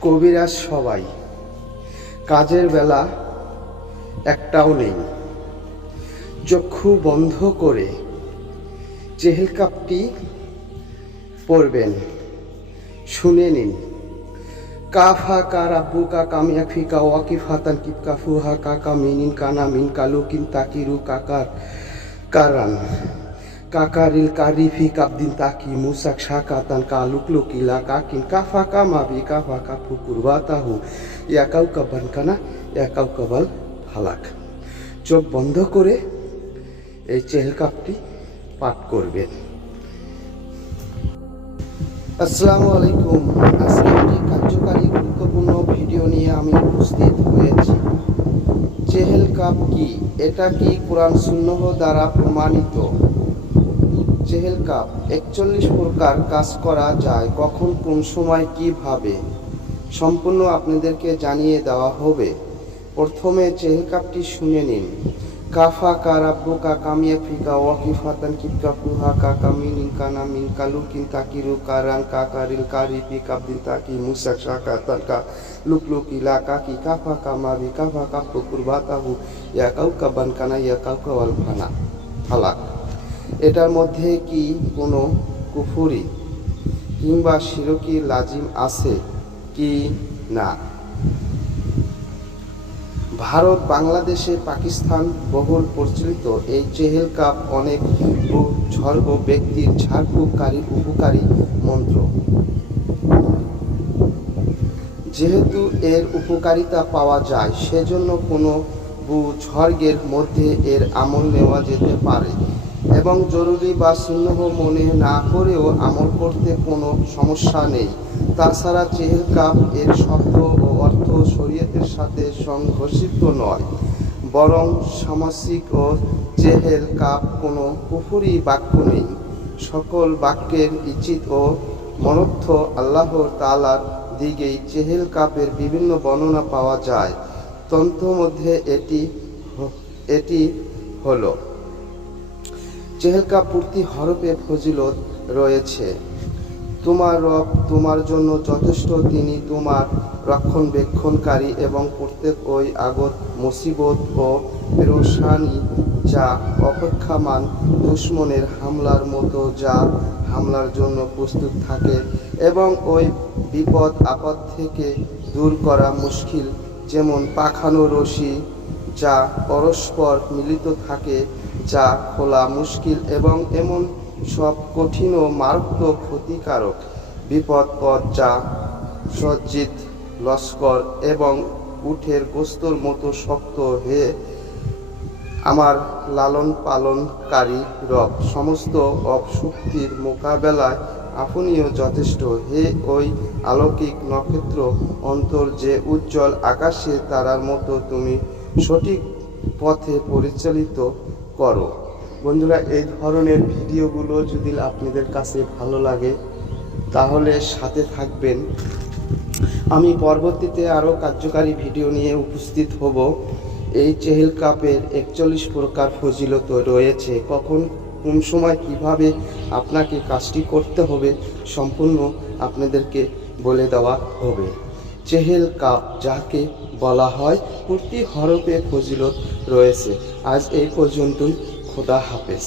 কবিরাজ সবাই। কাজের বেলা একটাও নেই। চক্ষু বন্ধ করে চেহেল কাপটি পড়বেন শুনে নিন। কাফা কা রাব্বু, কা কামিয়া ফিকা ওয়াকিফ হাতান কিপ কাফুহা কাকা মিনিন কানা মিন কালু কিন তাকিরু কাকার কারান কাকারিল কারিফি কাবদিন তাকি মুসাক শাকাতান কালুক লুকিলা কাকিন কাফা কামাবি কাফা কাফু কুরবাতাহু ইয়াকাউ কাবান কানা ইয়াকাউ কাবাল ফালাক চোখ বন্ধ করে এই চেহেল কাপটি পাঠ করবেন আসসালামু আলাইকুম আজকে একটি কার্যকারী গুরুত্বপূর্ণ ভিডিও নিয়ে আমি উপস্থিত হয়েছি চেহেল কাপ কি এটা কি কোরআন সুন্নহ দ্বারা প্রমাণিত চেহেল কাপ, একচল্লিশ প্রকার কাজ করা যায়, কখন, কোন সময়, কীভাবে? সম্পূর্ণ আপনাদেরকে জানিয়ে দেওয়া হবে। প্রথমে চেহেল কাপটি শুনে নিন। কাফা কা রাব্বু কা কামিয়া, ফিকা ওয়াকি ওয়াকিফাতান কিপকা ফুহা কা কামিন কানা, মিন, কালু, কিন তাকিরু কারান কা কারিল কারি, পি কাবদিন তাকি তানকা লুক লুক, ইলা, কাকি, কাফা কামাবি কাফা কাফু কুরবাতাহু ইয়া কাউ কাবান কানা, ইয়া কাউ কাওয়াল ফানা ফালাক এটার মধ্যে কি কোনো কুফুরি কিংবা শিরকি লাজিম আছে কি না? ভারত, বাংলাদেশে পাকিস্তান বহুল প্রচলিত। এই চেহেল কাপ অনেক ঝর্গ ব্যক্তির ঝাড়ফুঁককারী, উপকারী মন্ত্র। যেহেতু এর উপকারিতা পাওয়া যায়, সেজন্য কোনো ঝর্গের মধ্যে এর আমল নেওয়া যেতে পারে। এবং জরুরি বা সুন্নহ মনে না করেও আমল করতে কোনো সমস্যা নেই। তাছাড়া চেহেল কাপ এর শব্দ ও অর্থ শরীয়তের সাথে সংঘর্ষিত নয়, বরং সামাসিক ও চেহেল কাপ কোনো পুফুরি বাক্য নেই। সকল বাক্যের ইচিত ও মনর্থ আল্লাহর তালার দিকেই চেহেল কাপের বিভিন্ন বর্ণনা পাওয়া যায়। তন্ত্র মধ্যে এটি এটি হলো চেহেলকা পূর্তি হরফে ফজিলত রয়েছে। তোমার রব তোমার জন্য যথেষ্ট, তিনি তোমার রক্ষণবেক্ষণকারী এবং প্রত্যেক ওই আগত মুসিবত ও পেরোসানি যা অপেক্ষামান দুশ্মনের হামলার মতো যা হামলার জন্য প্রস্তুত থাকে এবং ওই বিপদ আপদ থেকে দূর করা মুশকিল, যেমন পাখানো রশি যা পরস্পর মিলিত থাকে যা খোলা মুশকিল এবং এমন সব কঠিন ও মারাত্মক ক্ষতিকারক বিপদ পথ যা সজ্জিত, লস্কর এবং উঠের গোস্তর মতো শক্ত হয়ে আমার লালন পালনকারী রব। সমস্ত অপশক্তির মোকাবেলায় আপনিও যথেষ্ট। হে ওই আলৌকিক নক্ষত্র অন্তর যে উজ্জ্বল আকাশে তারার মতো তুমি সঠিক পথে পরিচালিত করো। বন্ধুরা, এই ধরনের ভিডিওগুলো যদি আপনাদের কাছে ভালো লাগে, তাহলে সাথে থাকবেন। আমি পরবর্তীতে আরও কার্যকারী ভিডিও নিয়ে উপস্থিত হব। এই চেহেল কাপের একচল্লিশ প্রকার ফজিলত রয়েছে। কখন, কোন সময় কীভাবে আপনাকে কাজটি করতে হবে, সম্পূর্ণ আপনাদেরকে বলে দেওয়া হবে। চেহেল কাপ যাকে বলা হয় প্রতি হরপে ফজিলত রয়েছে। আজ এই পর্যন্তই খোদা হাফেজ।